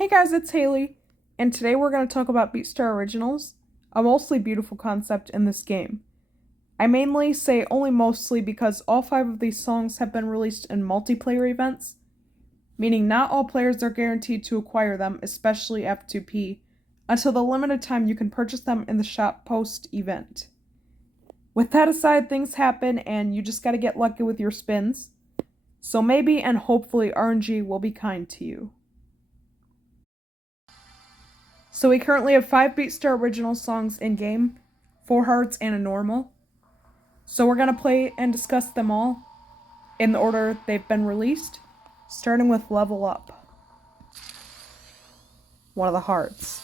Hey guys, it's Haley, and today we're going to talk about Beatstar Originals, a mostly beautiful concept in this game. I mainly say only mostly because all 5 of these songs have been released in multiplayer events, meaning not all players are guaranteed to acquire them, especially F2P, until the limited time you can purchase them in the shop post-event. With that aside, things happen and you just gotta get lucky with your spins, so maybe and hopefully RNG will be kind to you. So we currently have 5 Beatstar original songs in-game, 4 hearts and a normal. So we're going to play and discuss them all in the order they've been released, starting with Level Up, one of the hearts.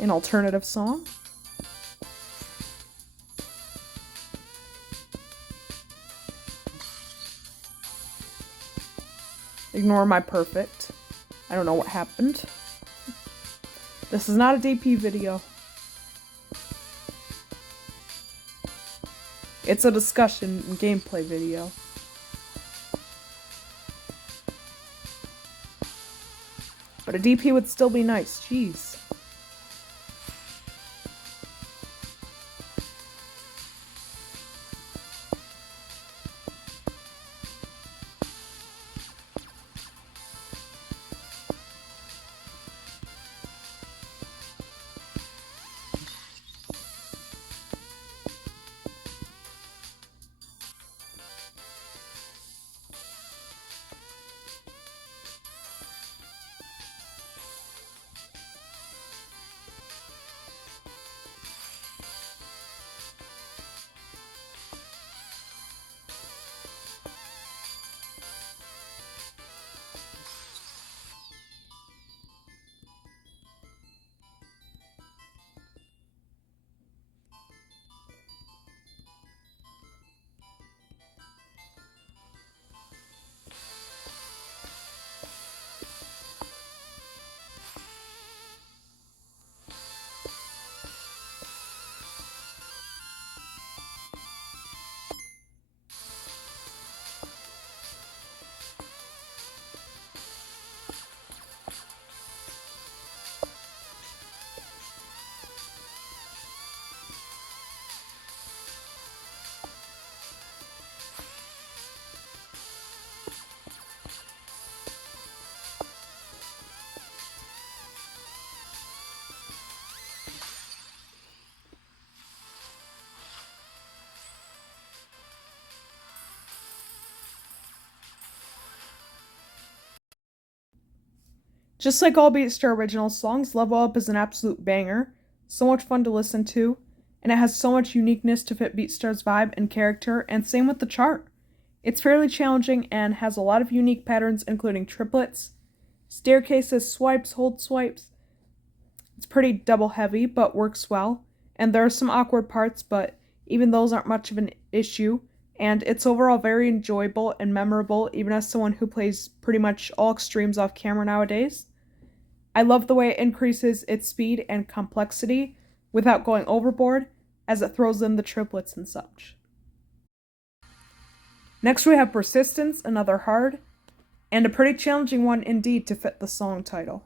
An alternative song. Ignore my perfect. I don't know what happened. This is not a DP video. It's a discussion and gameplay video. But a DP would still be nice, jeez. Just like all Beatstar original songs, Level Up is an absolute banger, so much fun to listen to, and it has so much uniqueness to fit Beatstar's vibe and character, and same with the chart. It's fairly challenging and has a lot of unique patterns including triplets, staircases, swipes, hold swipes. It's pretty double heavy, but works well, and there are some awkward parts, but even those aren't much of an issue, and it's overall very enjoyable and memorable even as someone who plays pretty much all extremes off camera nowadays. I love the way it increases its speed and complexity without going overboard, as it throws in the triplets and such. Next we have Persistence, another hard, and a pretty challenging one indeed to fit the song title.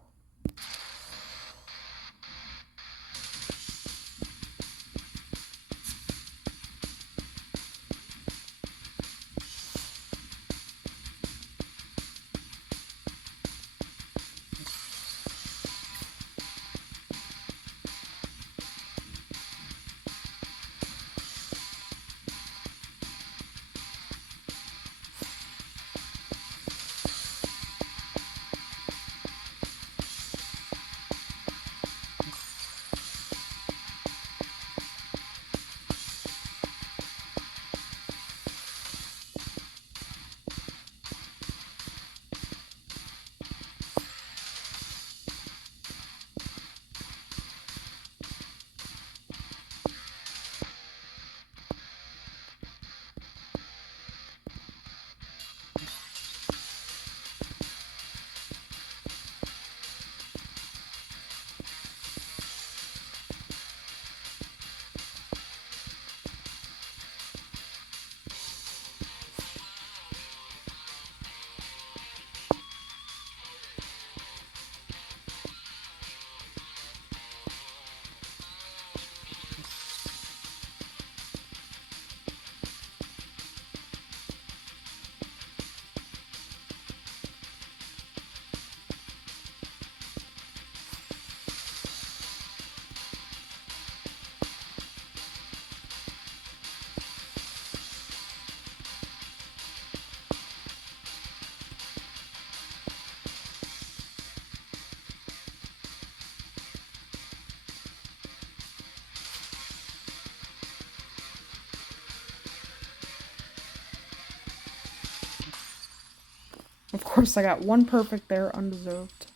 Of course, I got one perfect there, undeserved.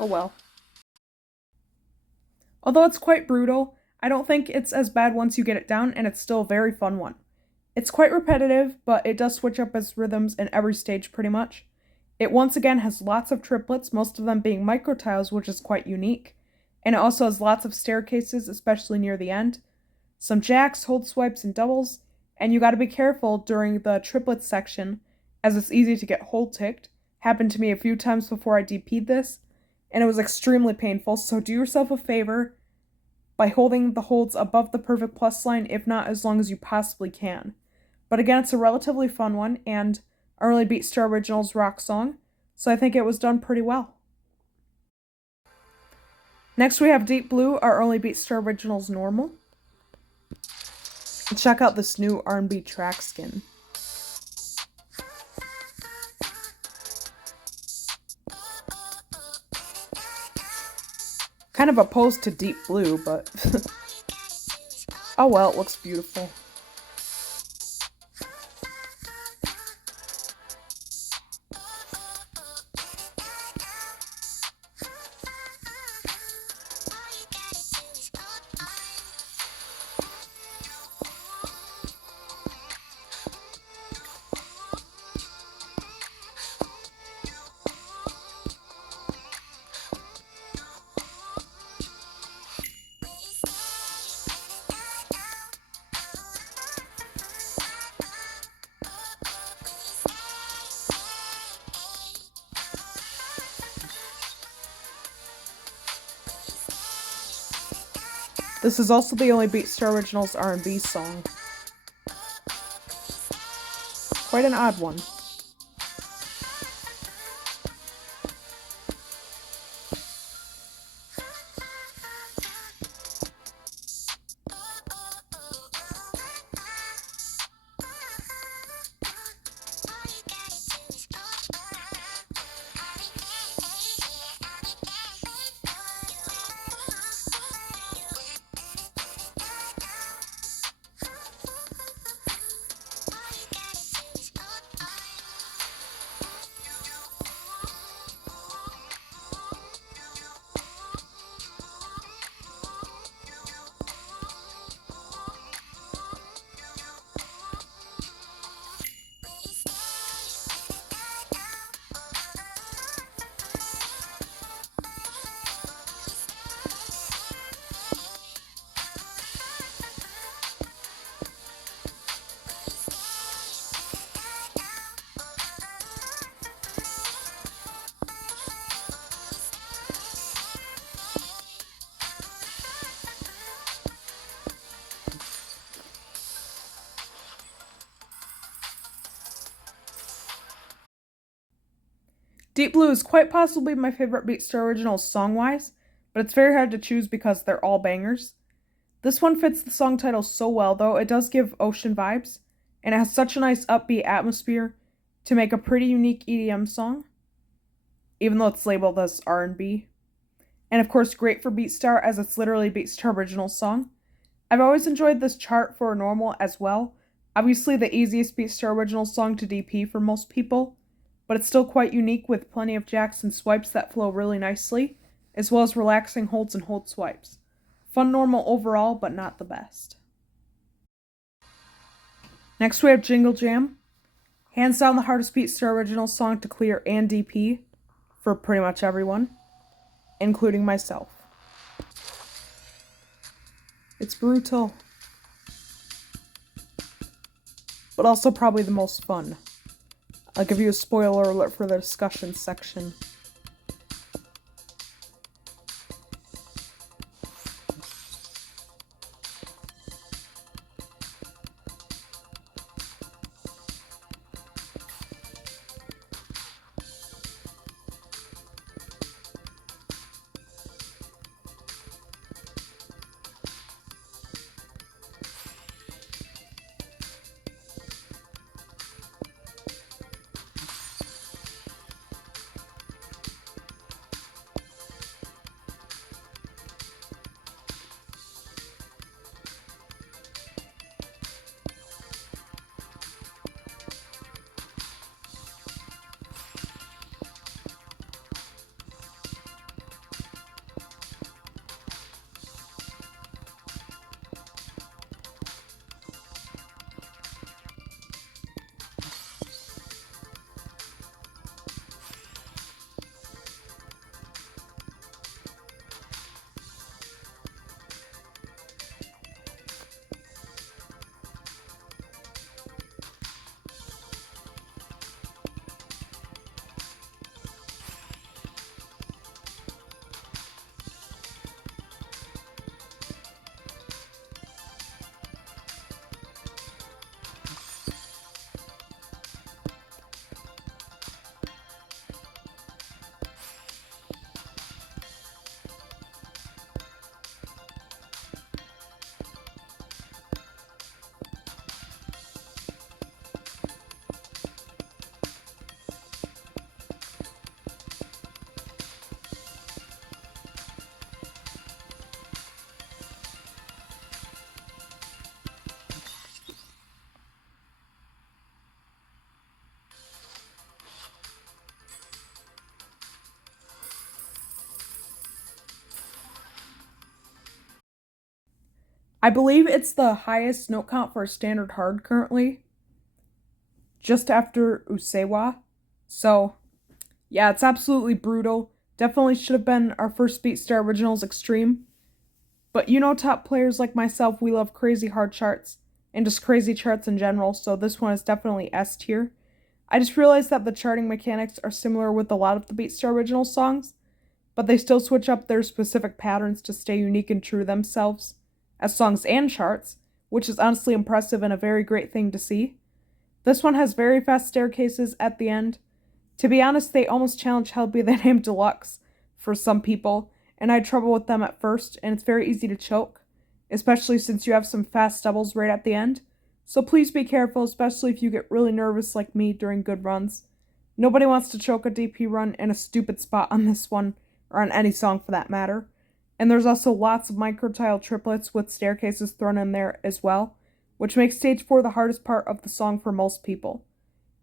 Oh well. Although it's quite brutal, I don't think it's as bad once you get it down, and it's still a very fun one. It's quite repetitive, but it does switch up its rhythms in every stage pretty much. It once again has lots of triplets, most of them being microtiles, which is quite unique. And it also has lots of staircases, especially near the end. Some jacks, hold swipes, and doubles, and you gotta be careful during the triplets section, as it's easy to get hold ticked. Happened to me a few times before I DP'd this, and it was extremely painful, so do yourself a favor by holding the holds above the perfect plus line, if not as long as you possibly can. But again, it's a relatively fun one, and Early Beatstar Originals rock song, so I think it was done pretty well. Next we have Deep Blue, our Early Beatstar Originals normal. And check out this new R&B track skin. Kind of opposed to Deep Blue, but oh well, it looks beautiful. This is also the only Beatstar Originals R&B song. Quite an odd one. Deep Blue is quite possibly my favorite Beatstar Originals song-wise, but it's very hard to choose because they're all bangers. This one fits the song title so well, though. It does give ocean vibes, and it has such a nice upbeat atmosphere to make a pretty unique EDM song, even though it's labeled as R&B. And of course, great for Beatstar, as it's literally Beatstar Originals song. I've always enjoyed this chart for a normal as well. Obviously the easiest Beatstar Originals song to DP for most people, but it's still quite unique with plenty of jacks and swipes that flow really nicely, as well as relaxing holds and hold swipes. Fun normal overall, but not the best. Next we have Jingle Jam. Hands down the hardest Beatstar Originals song to clear and DP for pretty much everyone, including myself. It's brutal, but also probably the most fun. I'll give you a spoiler alert for the discussion section. I believe it's the highest note count for a standard hard currently, just after Usewa. So, yeah, it's absolutely brutal. Definitely should have been our first Beatstar Originals Extreme. But you know, top players like myself, we love crazy hard charts, and just crazy charts in general, so this one is definitely S tier. I just realized that the charting mechanics are similar with a lot of the Beatstar Original songs, but they still switch up their specific patterns to stay unique and true to themselves, as songs and charts, which is honestly impressive and a very great thing to see. This one has very fast staircases at the end. To be honest, they almost challenge how be the name Deluxe for some people, and I had trouble with them at first, and it's very easy to choke, especially since you have some fast doubles right at the end. So please be careful, especially if you get really nervous like me during good runs. Nobody wants to choke a DP run in a stupid spot on this one, or on any song for that matter. And there's also lots of micro-tile triplets with staircases thrown in there as well, which makes stage 4 the hardest part of the song for most people.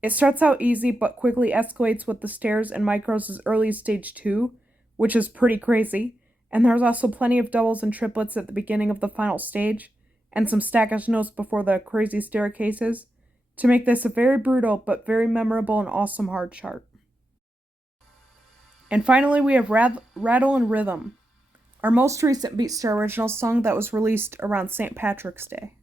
It starts out easy, but quickly escalates with the stairs and micros as early as stage 2, which is pretty crazy, and there's also plenty of doubles and triplets at the beginning of the final stage, and some stackish notes before the crazy staircases, to make this a very brutal but very memorable and awesome hard chart. And finally we have Rattle and Rhythm, our most recent Beatstar Original song that was released around St. Patrick's Day.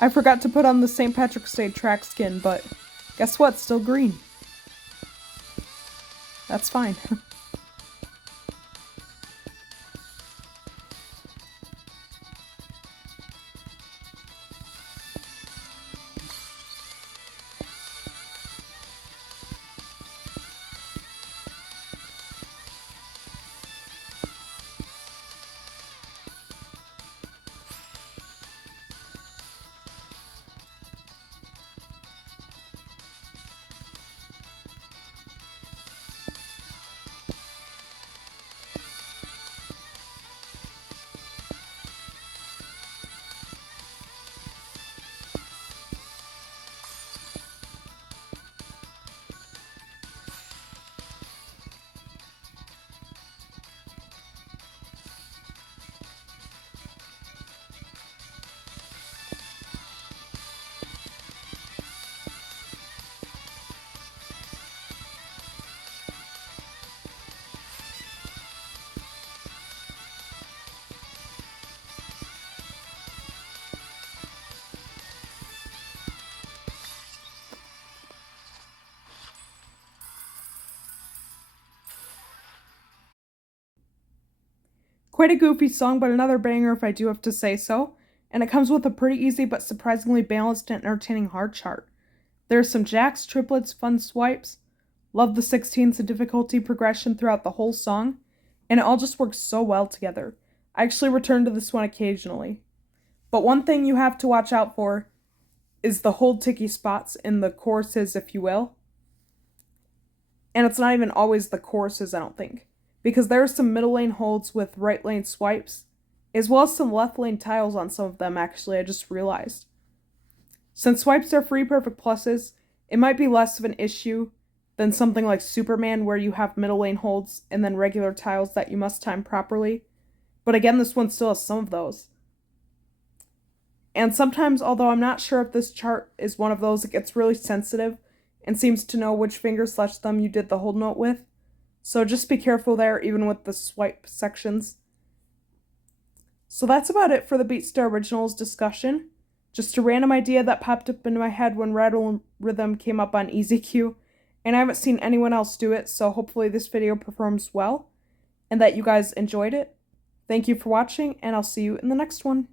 I forgot to put on the St. Patrick's Day track skin, but guess what? Still green. That's fine. Quite a goofy song, but another banger if I do have to say so, and it comes with a pretty easy but surprisingly balanced and entertaining hard chart. There's some jacks, triplets, fun swipes, love the 16s and difficulty progression throughout the whole song, and it all just works so well together. I actually return to this one occasionally. But one thing you have to watch out for is the hold ticky spots in the choruses, if you will. And it's not even always the choruses, I don't think, because there are some middle lane holds with right lane swipes, as well as some left lane tiles on some of them, actually, I just realized. Since swipes are free perfect pluses, it might be less of an issue than something like Superman where you have middle lane holds and then regular tiles that you must time properly. But again, this one still has some of those. And sometimes, although I'm not sure if this chart is one of those, it gets really sensitive and seems to know which finger/thumb you did the hold note with. So just be careful there, even with the swipe sections. So that's about it for the Beatstar Originals discussion. Just a random idea that popped up into my head when Rattle and Rhythm came up on EasyQ, and I haven't seen anyone else do it, so hopefully this video performs well, and that you guys enjoyed it. Thank you for watching, and I'll see you in the next one.